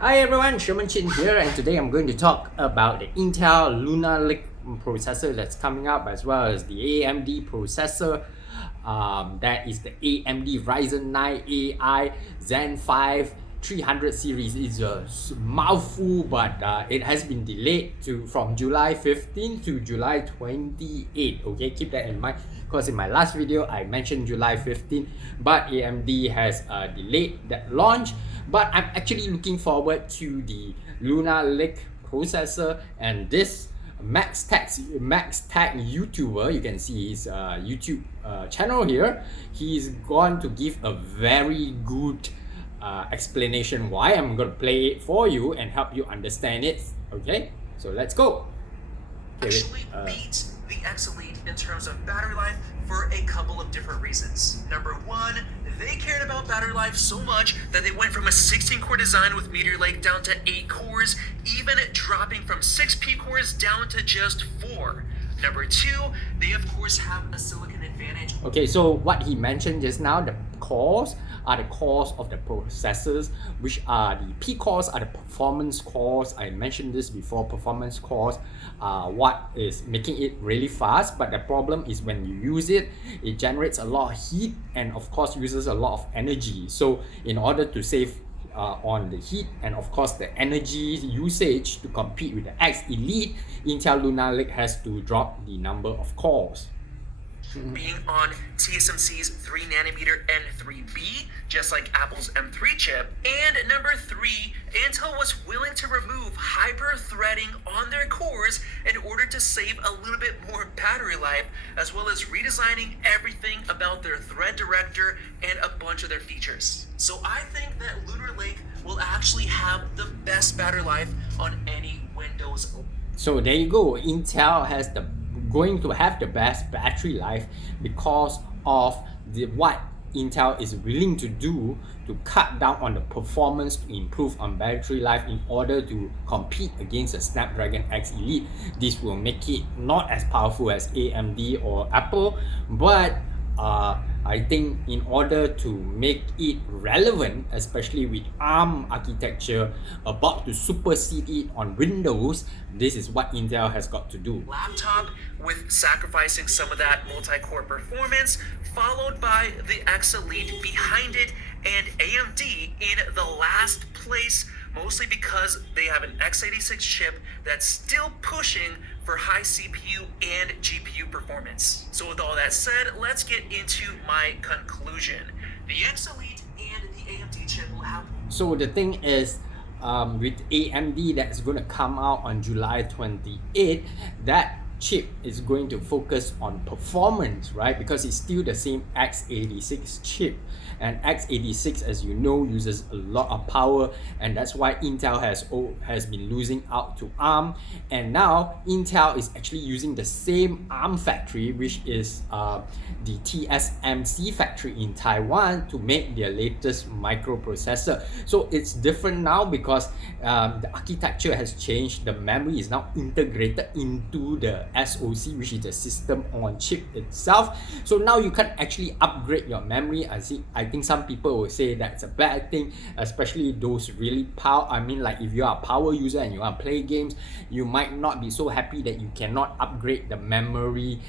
Hi everyone, Sherman Chin here, and today I'm going to talk about the Intel Lunar Lake processor that's coming up, as well as the AMD processor. That is the AMD Ryzen 9 AI Zen 5 300 series. It's a mouthful, but it has been delayed from July 15 to July 28. Okay, keep that in mind because in my last video I mentioned July 15, but AMD has delayed that launch. But I'm actually looking forward to the Lunar Lake processor, and this Max Tech YouTuber, you can see his YouTube channel here. He's going to give a very good explanation why. I'm going to play it for you and help you understand it. Okay, so let's go. Actually beat the X Elite in terms of battery life for a couple of different reasons. Number one, they cared about battery life so much that they went from a 16-core design with Meteor Lake down to 8 cores, even dropping from 6 P-cores down to just 4. Number two, they of course have a silicon advantage. Okay, so what he mentioned just now, the cores are the cores of the processors, which are the P cores are the performance cores. I mentioned this before. Performance cores are what is making it really fast, but the problem is when you use it, it generates a lot of heat and of course uses a lot of energy. So in order to save on the heat and of course the energy usage to compete with the X Elite, Intel Lunar Lake has to drop the number of cores. Being on TSMC's 3nm N3B, just like Apple's M3 chip. And number three, Intel was willing to remove hyper-threading on their cores in order to save a little bit more battery life, as well as redesigning everything about their thread director and a bunch of their features. So I think that Lunar Lake will actually have the best battery life on any Windows. So there you go. Intel has going to have the best battery life because of what Intel is willing to do to cut down on the performance to improve on battery life in order to compete against the Snapdragon X Elite. This will make it not as powerful as AMD or Apple, but I think in order to make it relevant, especially with ARM architecture about to supersede it on Windows, this is what Intel has got to do. Laptop with sacrificing some of that multi-core performance, followed by the X Elite behind it, and AMD in the last place, mostly because they have an x86 chip that's still pushing for high CPU and GPU performance. So with all that said, let's get into my conclusion. The X Elite and the AMD chip will have... So the thing is, with AMD that's going to come out on July 28, that chip is going to focus on performance, right? Because it's still the same x86 chip, and x86, as you know, uses a lot of power, and that's why Intel has been losing out to ARM. And now Intel is actually using the same ARM factory, which is the TSMC factory in Taiwan, to make their latest microprocessor. So it's different now because the architecture has changed. The memory is now integrated into the SoC, which is the system on chip itself. So now you can actually upgrade your memory. I think some people will say that's a bad thing, especially those really like if you are a power user and you want to play games, you might not be so happy that you cannot upgrade the memory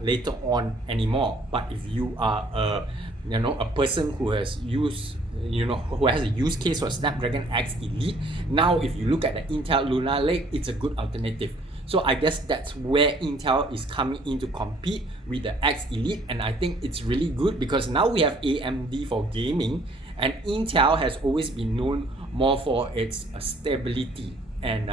later on anymore. But if you are a person who has who has a use case for Snapdragon X Elite, now if you look at the Intel Lunar Lake, it's a good alternative. So I guess that's where Intel is coming in to compete with the X Elite, and I think it's really good because now we have AMD for gaming, and Intel has always been known more for its stability and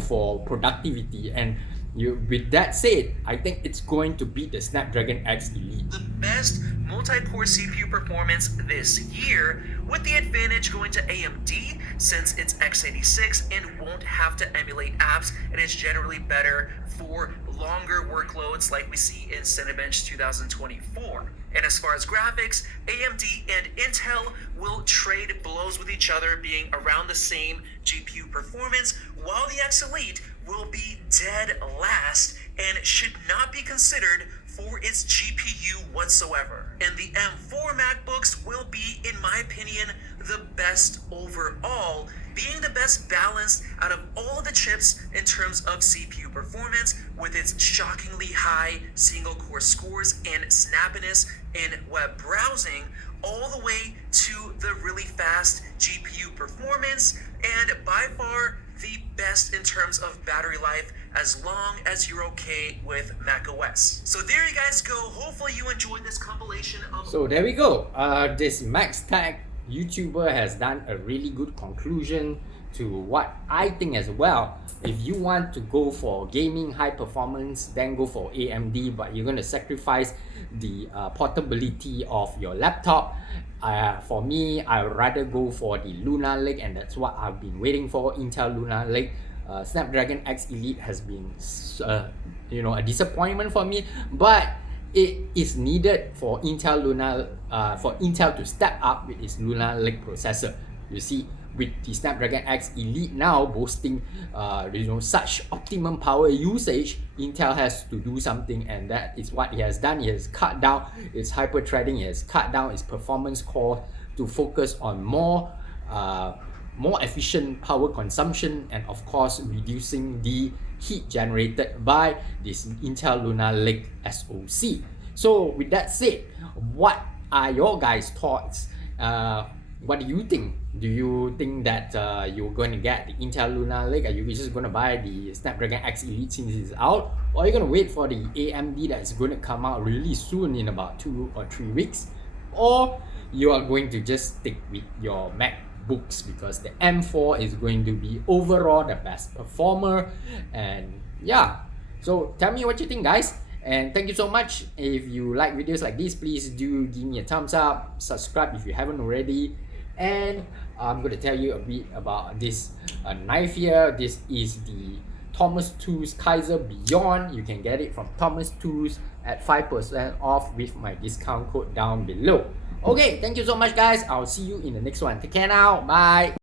for productivity. And with that said, I think it's going to beat the Snapdragon X Elite. The best multi-core CPU performance this year, with the advantage going to AMD since it's x86 and won't have to emulate apps, and it's generally better for longer workloads like we see in Cinebench 2024. And as far as graphics, AMD and Intel will trade blows with each other, being around the same GPU performance, while the X Elite will be dead last and should not be considered for its GPU whatsoever. And the M4 MacBooks will be, in my opinion, the best overall, being the best balanced out of all of the chips in terms of CPU performance, with its shockingly high single core scores and snappiness in web browsing, all the way to the really fast GPU performance, and by far the best in terms of battery life, as long as you're okay with macOS. So there you guys go. Hopefully you enjoyed this compilation of... So there we go. This Max Tech YouTuber has done a really good conclusion to what I think as well. If you want to go for gaming high performance, then go for AMD, but you're going to sacrifice the portability of your laptop. For me, I would rather go for the Lunar Lake, and that's what I've been waiting for, Intel Lunar Lake. Snapdragon X Elite has been a disappointment for me, but it is needed for Intel to step up with its Lunar Lake processor. You see, with the Snapdragon X Elite now boasting such optimum power usage, Intel has to do something, and that is what it has done. It has cut down its hyper threading, it has cut down its performance core to focus on more efficient power consumption, and of course reducing the heat generated by this Intel Lunar Lake SoC. So with that said, what are your guys' thoughts? What do you think? Do you think that you're going to get the Intel Lunar Lake? Are you just going to buy the Snapdragon X Elite since it's out? Or are you going to wait for the AMD that's going to come out really soon in about 2 or 3 weeks? Or you are going to just stick with your MacBooks because the M4 is going to be overall the best performer? And yeah, so tell me what you think, guys. And thank you so much. If you like videos like this, please do give me a thumbs up, subscribe if you haven't already. And I'm going to tell you a bit about this knife here. This is the Thomas Tools Kaiser Beyond. You can get it from Thomas Tools at 5% off with my discount code down below. Okay, thank you so much, guys. I'll see you in the next one. Take care now. Bye.